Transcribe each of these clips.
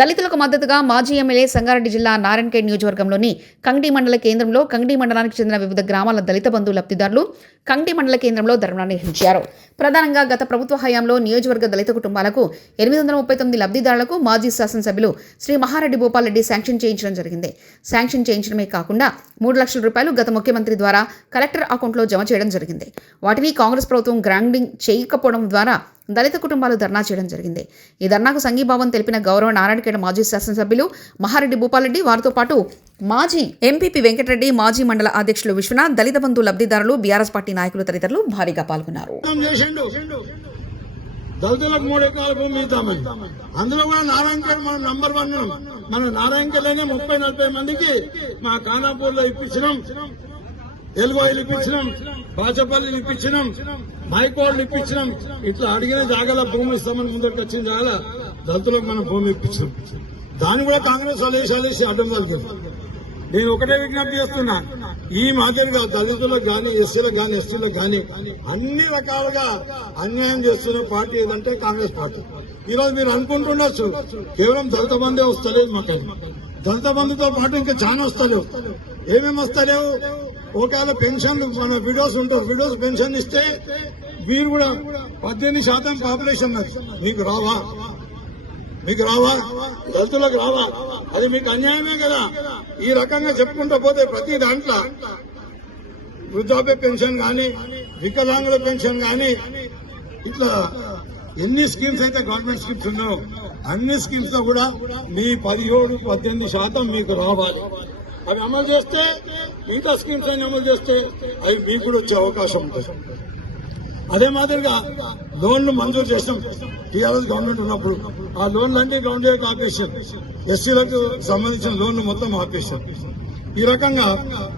దళితులకు మద్దతుగా మాజీ ఎమ్మెల్యే సంగారెడ్డి జిల్లా నారాయణఖేడ్ నియోజకవర్గంలోని కంగ్డి మండల కేంద్రంలో కంగ్డి మండలానికి చెందిన వివిధ గ్రామాల దళిత బంధు లబ్ధిదారులు కంగ్డి మండల కేంద్రంలో ధర్నా నిర్వహించారు. ప్రధానంగా గత ప్రభుత్వ హయాంలో నియోజకవర్గ దళిత కుటుంబాలకు ఎనిమిది వందల ముప్పై తొమ్మిది లబ్ధిదారులకు మాజీ శాసనసభ్యులు శ్రీ మహారెడ్డి భూపాల్ రెడ్డి శాంక్షన్ చేయించడం జరిగింది. శాంక్షన్ చేయించడమే కాకుండా మూడు లక్షల రూపాయలు గత ముఖ్యమంత్రి ద్వారా కలెక్టర్ అకౌంట్లో జమ చేయడం జరిగింది. వాటిని కాంగ్రెస్ ప్రభుత్వం గ్రాండింగ్ చేయకపోవడం ద్వారా దళిత కుటుంబాలు ధర్నా చేయడం జరిగింది. ఈ ధర్నాకు సంఘీభావం తెలిపిన గౌరవ నారాయణఖేడ్ మాజీ శాసనసభ్యులు మహారెడ్డి భూపాలరెడ్డి వారితో పాటు మాజీ ఎంపీపీ వెంకటరెడ్డి మాజీ మండల అధ్యక్షులు విశ్వనాథ్ దళిత బంధు లబ్ధిదారులు బీఆర్ఎస్ పార్టీ నాయకులు తదితరులు భారీగా పాల్గొన్నారు. దళితులకు మూడు ఎకరాల భూమి ఇద్దామని. అందులో కూడా నారాయణఖేడ్ మనం నంబర్ వన్ మన నారాయణఖేడ్లోనే ముప్పై నలభై మందికి మా ఖానాపూర్లో ఇప్పించినాం. ఎలుగోయిలు ఇప్పించినాం బాచపల్లిలు ఇప్పించినాం మైకోడ్లు ఇప్పించినాం. ఇట్లా అడిగిన జాగాల భూమి ఇస్తామని ముందరికి వచ్చిన జాగాల దళితులకు మనం భూమి ఇప్పించినాం. దాన్ని కూడా కాంగ్రెస్ వాళ్ళు వేసి అడ్డం పలికారు నేను ఒకటే విజ్ఞప్తి చేస్తున్నా ఈ మాదిరిగా దళితులకు కానీ ఎస్సీలకు కానీ ఎస్టీలకు కానీ అన్ని రకాలుగా అన్యాయం చేస్తున్న పార్టీ ఏదంటే కాంగ్రెస్ పార్టీ. ఈ రోజు మీరు అనుకుంటుండొచ్చు కేవలం దళిత బంధే వస్తలేదు మాకైనా. దళిత బంధుతో పాటు ఇంకా చాలా వస్తలేవు. ఏమేమి వస్తలేవు? ఒకవేళ పెన్షన్లు మన విడోస్ ఉంటారు విడోస్ పెన్షన్ ఇస్తే మీరు కూడా పద్దెనిమిది శాతం పాపులేషన్ మీకు రావా? మీకు రావా? దళితులకు రావా? అది మీకు అన్యాయమే కదా. ఈ రకంగా చెప్పుకుంటూ పోతే ప్రతి దాంట్లో వృద్ధాప్య పెన్షన్ కానీ వికలాంగుల పెన్షన్ కానీ ఇట్లా ఎన్ని స్కీమ్స్ అయితే గవర్నమెంట్ స్కీమ్స్ ఉన్నాయో అన్ని స్కీమ్స్లో కూడా మీ పదిహేడు పద్దెనిమిది శాతం మీకు రావాలి. అవి అమలు చేస్తే మిగతా స్కీమ్స్ అన్ని అమలు చేస్తే అవి మీకు కూడా వచ్చే అవకాశం ఉంటుంది. అదే మాదిరిగా లోన్లు మంజూరు చేసినాం. టీఆర్ఎస్ గవర్నమెంట్ ఉన్నప్పుడు ఆ లోన్లన్నీ గవర్నమెంట్ గ్రౌండ్ చేయక ఎస్సీలకు సంబంధించిన లోన్లు మొత్తం ఆపేశారు. ఈ రకంగా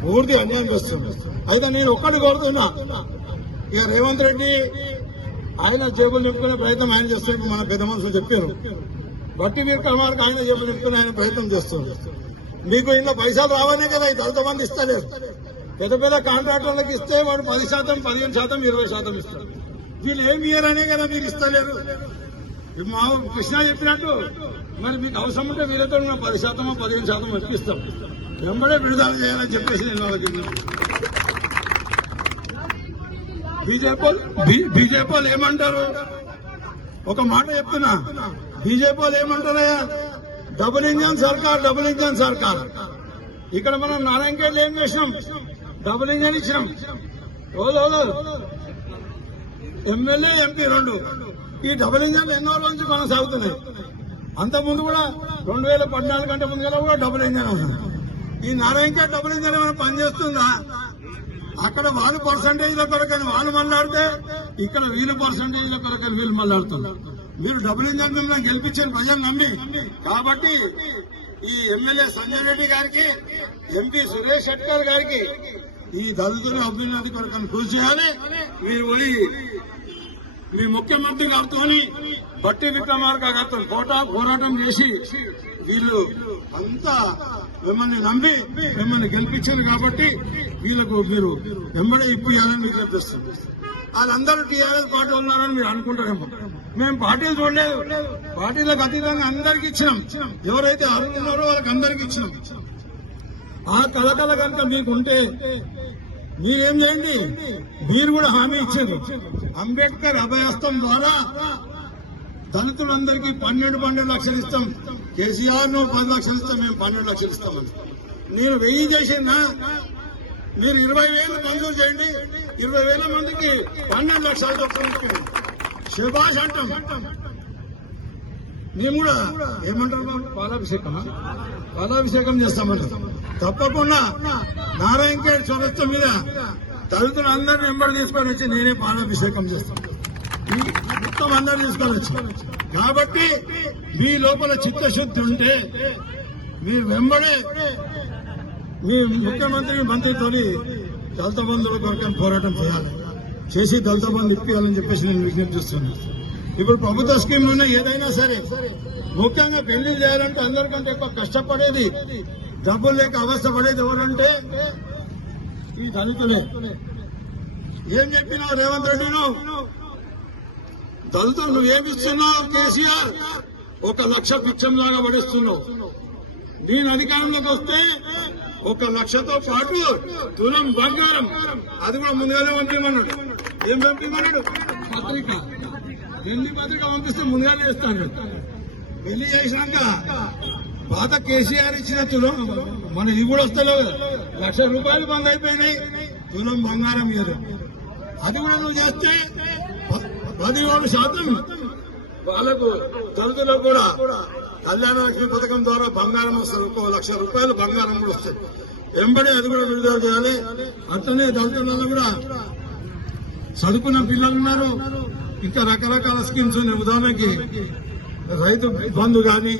పూర్తి అన్యాయం చేస్తుంది అయితే నేను ఒక్కటి కోరుతున్నా. ఇక రేవంత్ రెడ్డి ఆయన జేబులు నింపుకునే ప్రయత్నం ఆయన చేస్తున్నట్టు మన పెద్ద మనుషులు చెప్పారు. బట్టి విక్రమార్క ఆయన జేబులు నింపుకునే ఆయన ప్రయత్నం చేస్తున్నారు. మీకు ఇంట్లో పైసలు రావనే కదా ఈ మంది ఇస్తలేరు. పెద్ద పెద్ద కాంట్రాక్టర్లకు ఇస్తే వాడు పది శాతం పదిహేను శాతం ఇరవై శాతం ఇస్తారు. వీళ్ళు ఏమి ఇయ్యరనే కదా మీరు ఇస్తలేరు. మా కృష్ణ చెప్పినట్టు మరి మీకు అవసరం ఉంటే వీళ్ళతో మేము పది శాతమో పదిహేను శాతం ఇప్పిస్తాం వెంబడే విడుదల చేయాలని చెప్పేసి నేను వాళ్ళకి బీజేపీ బీజేపీ ఏమంటారు? ఒక మాట చెప్తున్నా. బీజేపీ ఏమంటారయ్యా? డబుల్ ఇంజన్ సర్కార్ డబుల్ ఇంజన్ సర్కార్. ఇక్కడ మనం నారాయణకేళ్ళు ఏం చేసినాం? డబుల్ ఇంజన్ ఇచ్చినాం. రోజు ఎమ్మెల్యే ఎంపీ రెండు. ఈ డబుల్ ఇంజన్ ఎన్నో రోజు కొనసాగుతుంది కొనసాగుతున్నాయి. కూడా రెండు వేల పద్నాలుగు గంట ముందు కూడా డబుల్ ఇంజన్ ఉంది ఈ నారాయణకే డబుల్ ఇంజన్ ఏమైనా పనిచేస్తుందా అక్కడ వాళ్ళు పర్సంటేజ్ల కొరకని వాళ్ళు మళ్ళాడితే ఇక్కడ వీళ్ళు పర్సంటేజ్ల కొరకని వీళ్ళు మళ్ళాడుతున్నారు. మీరు డబుల్ ఇంజన్ మిమ్మల్ని గెలిపించిన ప్రజలు నమ్మి. కాబట్టి ఈ ఎమ్మెల్యే సంజయ్ రెడ్డి గారికి ఎంపీ సురేష్ షెట్కర్ గారికి ఈ దళితుల అభ్యున్నతి కొరకు కృషి చేయాలి. మీరు పోయి మీ ముఖ్యమంత్రి గారితో బట్టి విక్రమార్క గారితో పోటా పోరాటం చేసి వీళ్ళు అంతా మిమ్మల్ని నమ్మి మిమ్మల్ని గెలిపించారు కాబట్టి వీళ్ళకు మీరు వెంబడే ఇప్పియాలని మీకు చెప్పిస్తుంది వాళ్ళందరూ టీఆర్ఎస్ పార్టీ ఉన్నారని మీరు అనుకుంటారేమో. మేము పార్టీలు చూడలేదు. పార్టీలకు అతీతంగా అందరికి ఇచ్చినాం. ఎవరైతే అర్హులు ఉన్నారో వాళ్ళకి అందరికి ఇచ్చినాం. ఆ కలకల కనుక మీకు ఉంటే మీరేం చేయండి? మీరు కూడా హామీ ఇచ్చారు. అంబేద్కర్ అభయస్తం ద్వారా దళితులందరికీ పన్నెండు పన్నెండు లక్షలు ఇస్తాం. కేసీఆర్ నువ్వు పది లక్షలు ఇస్తాం మేము పన్నెండు లక్షలు ఇస్తామని. నేను వెయ్యి చేసిందా? మీరు ఇరవై వేలు మంజూరు చేయండి. ఇరవై వేల మందికి పన్నెండు లక్షల చొప్పున శుభాష్ అంటాం. మేము కూడా ఏమంటారు? పాలాభిషేకం పాలాభిషేకం చేస్తామంటాం. తప్పకుండా నారాయణఖేడ్ చొరస్త మీద దళితులు అందరిని తీసుకొని వచ్చి నేనే పాలాభిషేకం చేస్తాను మొత్తం అందరూ తీసుకొని కాబట్టి మీ లోపల చిత్తశుద్ధి ఉంటే మీ వెంబడే మీ ముఖ్యమంత్రి మంత్రితో దళిత బంధువుల కొరకు పోరాటం చేయాలి. చేసి దళిత బంధు ఇప్పించాలని చెప్పేసి నేను విజ్ఞప్తి చేస్తున్నాను ఇప్పుడు ప్రభుత్వ స్కీమ్లు ఏదైనా సరే ముఖ్యంగా పెళ్ళి చేయాలంటే అందరికంటే ఎక్కువ కష్టపడేది డబ్బులు లేక అవస్థ పడేది ఎవరంటే ఈ దళితులే. ఏం చెప్పినావు రేవంత్ రెడ్డి నువ్వు ఏమిస్తున్నావు నువ్వేమిస్తున్నావు కేసీఆర్? ఒక లక్ష పిచ్చంలాగా పడిస్తున్నావు. నేను అధికారంలోకి వస్తే ఒక లక్షతో పాటు తులం బంగారం అది కూడా ముందుగానే పంపిమన్నాడు. ఏం పంపిమన్నాడు? పత్రిక. ఎన్ని పత్రిక పంపిస్తే ముందుగానే ఇస్తాను పెళ్ళి చేసినాక పాత కేసీఆర్ ఇచ్చిన తులం మన ఇది కూడా వస్తలేవు లక్ష రూపాయలు బంద్ అయిపోయినాయి. తులం బంగారం లేదు. అది కూడా నువ్వు చేస్తే పదిహేను పదిహేడు శాతం. వాళ్ళకు దళితులకు కూడా కళ్యాణ లక్ష్మి పథకం ద్వారా బంగారం వస్తుంది. ఒక లక్ష రూపాయలు బంగారం కూడా వస్తాయి వెంబడి అది కూడా విడుదల చేయాలి. అట్లనే దళితులలో కూడా చదువుకున్న పిల్లలు ఉన్నారు. ఇంకా రకరకాల స్కీమ్స్ ఉన్నాయి. ఉదాహరణకి రైతు బంధు గాని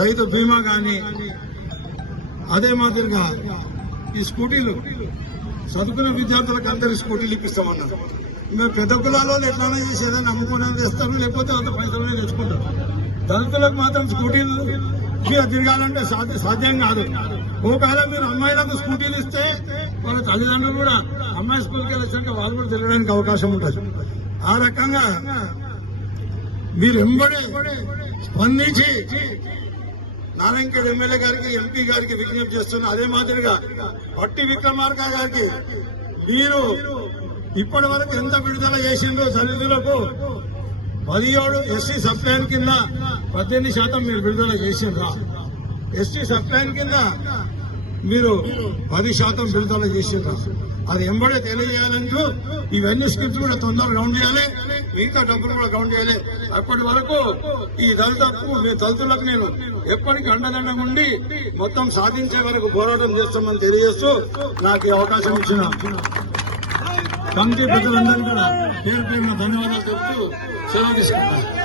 రైతు బీమా గాని అదే మాదిరిగా ఈ స్కూటీలు చదువుకున్న విద్యార్థులకు అందరి స్కూటీలు ఇప్పిస్తామన్నారు మేము పెద్ద కులాల్లో ఎట్లానే చేసి ఏదైనా నమ్ముకునే చేస్తారు లేకపోతే అంత పైసలు తెచ్చుకుంటారు. దళితులకు మాత్రం స్కూటీలు తిరగాలంటే సాధ్య సాధ్యం కాదు. ఒకవేళ మీరు అమ్మాయిలకు స్కూటీలు ఇస్తే వాళ్ళ తల్లిదండ్రులు కూడా అమ్మాయి స్కూల్కి వెళ్ళాక వాళ్ళు కూడా తిరగడానికి అవకాశం ఉంటుంది. ఆ రకంగా మీరు ఎంబడే స్పందించి నారాయణఖేడ్ ఎమ్మెల్యే గారికి ఎంపీ గారికి విజ్ఞప్తి చేస్తున్న అదే మాదిరిగా పట్టి విక్రమార్క గారికి మీరు ఇప్పటి వరకు ఎంత విడుదల చేసిండ్రో దళితులకు పదిహేడు ఎస్సీ సప్లైన్ కింద పద్దెనిమిది శాతం మీరు విడుదల చేసిండ్రా. ఎస్టీ సప్లైన్ కింద మీరు పది శాతం విడుదల చేసిండ్రా. అది ఎంబడే తెలియజేయాలంటూ ఇవన్నీ స్కిప్స్ కూడా తొందరగా గ్రౌండ్ చేయాలి. మిగతా డబ్బులు కూడా గ్రౌండ్ చేయాలి. అప్పటి వరకు ఈ దళితకు మీ దళితులకు నేను ఎప్పటికీ అండదండగా ఉండి మొత్తం సాధించే వరకు పోరాటం చేస్తామని తెలియజేస్తూ నాకు ఈ అవకాశం ఇచ్చిన కమిటీ పెద్దలందరూ కూడా పేరు పేరున ధన్యవాదాలు చెప్తూ సెలవు తీసుకుంటాను